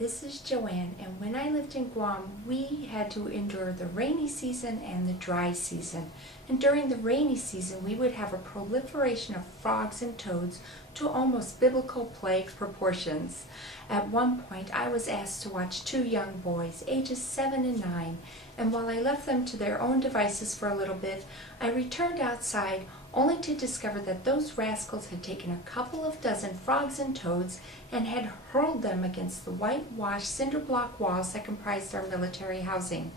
this is Joanne, and when I lived in Guam, we had to endure the rainy season and the dry season. And during the rainy season, we would have a proliferation of frogs and toads to almost biblical plague proportions. At one point, I was asked to watch two young boys, ages 7 and 9, and while I left them to their own devices for a little bit, I returned outside only to discover that those rascals had taken a couple of dozen frogs and toads and had hurled them against the whitewashed cinder block walls that comprised our military housing.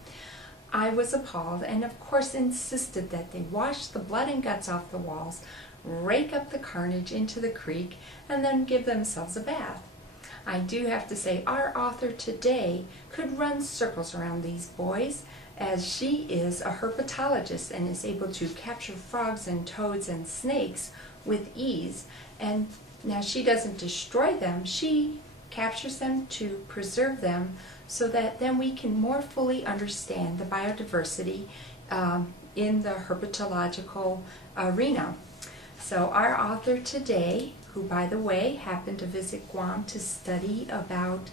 I was appalled and of course insisted that they wash the blood and guts off the walls, rake up the carnage into the creek, and then give themselves a bath. I do have to say our author today could run circles around these boys, as she is a herpetologist and is able to capture frogs and toads and snakes with ease. And now she doesn't destroy them, she captures them to preserve them so that then we can more fully understand the biodiversity in the herpetological arena. So our author today, who by the way happened to visit Guam to study about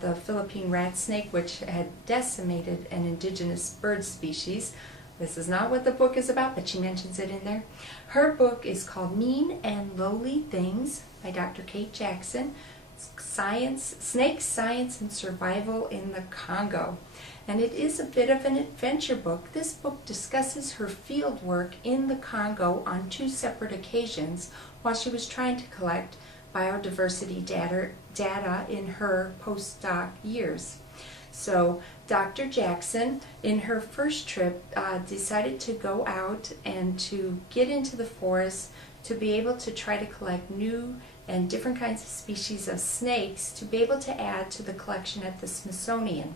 the Philippine rat snake, which had decimated an indigenous bird species. This is not what the book is about, but she mentions it in there. Her book is called Mean and Lowly Things by Dr. Kate Jackson, Snake Science and Survival in the Congo. And it is a bit of an adventure book. This book discusses her field work in the Congo on 2 separate occasions while she was trying to collect biodiversity data in her postdoc years. So Dr. Jackson, in her first trip, decided to go out and to get into the forest to be able to try to collect new and different kinds of species of snakes to be able to add to the collection at the Smithsonian.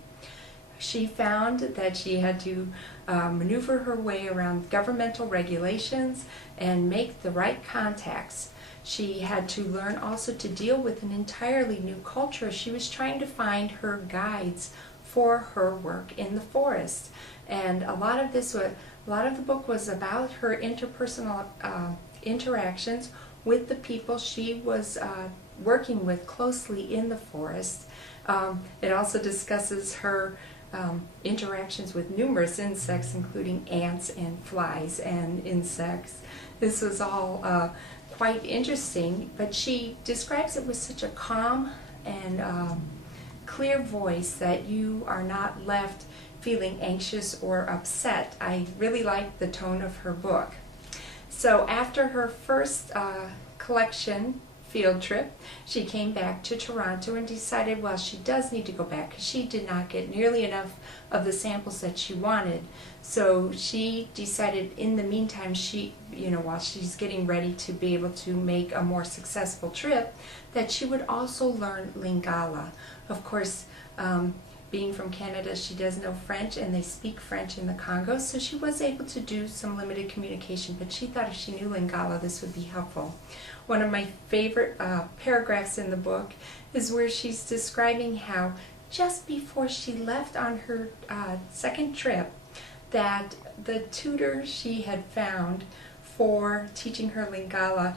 She found that she had to maneuver her way around governmental regulations and make the right contacts. She had to learn also to deal with an entirely new culture. She was trying to find her guides for her work in the forest. And a lot of the book was about her interpersonal interactions with the people she was working with closely in the forest. It also discusses her interactions with numerous insects, including ants and flies and insects. This was all quite interesting, but she describes it with such a calm and clear voice that you are not left feeling anxious or upset. I really like the tone of her book. So after her first collection field trip, she came back to Toronto and decided, well, she does need to go back because she did not get nearly enough of the samples that she wanted. So she decided in the meantime, while she's getting ready to be able to make a more successful trip, that she would also learn Lingala. Of course, being from Canada, she does know French, and they speak French in the Congo, so she was able to do some limited communication, but she thought if she knew Lingala, this would be helpful. One of my favorite paragraphs in the book is where she's describing how just before she left on her second trip, that the tutor she had found for teaching her Lingala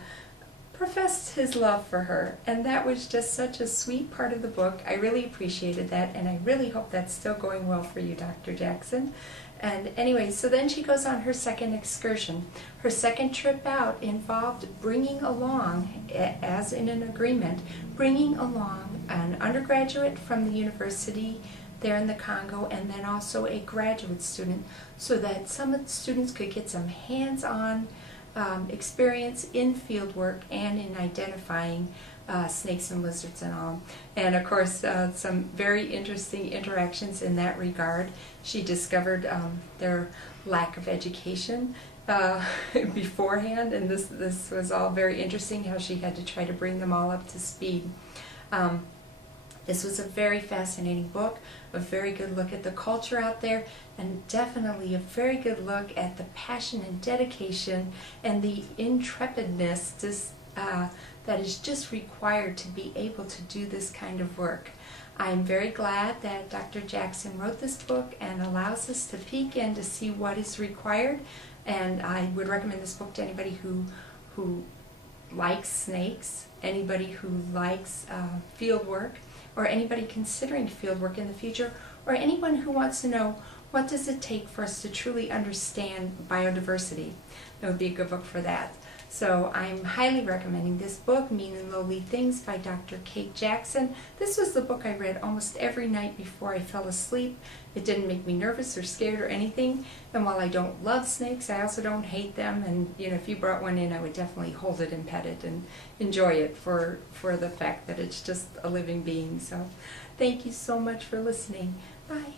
professed his love for her, and that was just such a sweet part of the book. I really appreciated that, and I really hope that's still going well for you, Dr. Jackson. And anyway, so then she goes on her second excursion. Her second trip out involved bringing along, as in an agreement, bringing along an undergraduate from the university there in the Congo, and then also a graduate student, so that some of the students could get some hands-on experience in field work and in identifying snakes and lizards and all. And of course, some very interesting interactions in that regard. She discovered their lack of education beforehand, and this was all very interesting, how she had to try to bring them all up to speed. This was a very fascinating book, a very good look at the culture out there, and definitely a very good look at the passion and dedication and the intrepidness that is just required to be able to do this kind of work. I'm very glad that Dr. Jackson wrote this book and allows us to peek in to see what is required, and I would recommend this book to anybody who likes snakes, anybody who likes field work, or anybody considering field work in the future, or anyone who wants to know what does it take for us to truly understand biodiversity. That would be a good book for that. So I'm highly recommending this book, Mean and Lowly Things by Dr. Kate Jackson. This was the book I read almost every night before I fell asleep. It didn't make me nervous or scared or anything. And while I don't love snakes, I also don't hate them. And if you brought one in, I would definitely hold it and pet it and enjoy it for the fact that it's just a living being. So thank you so much for listening. Bye.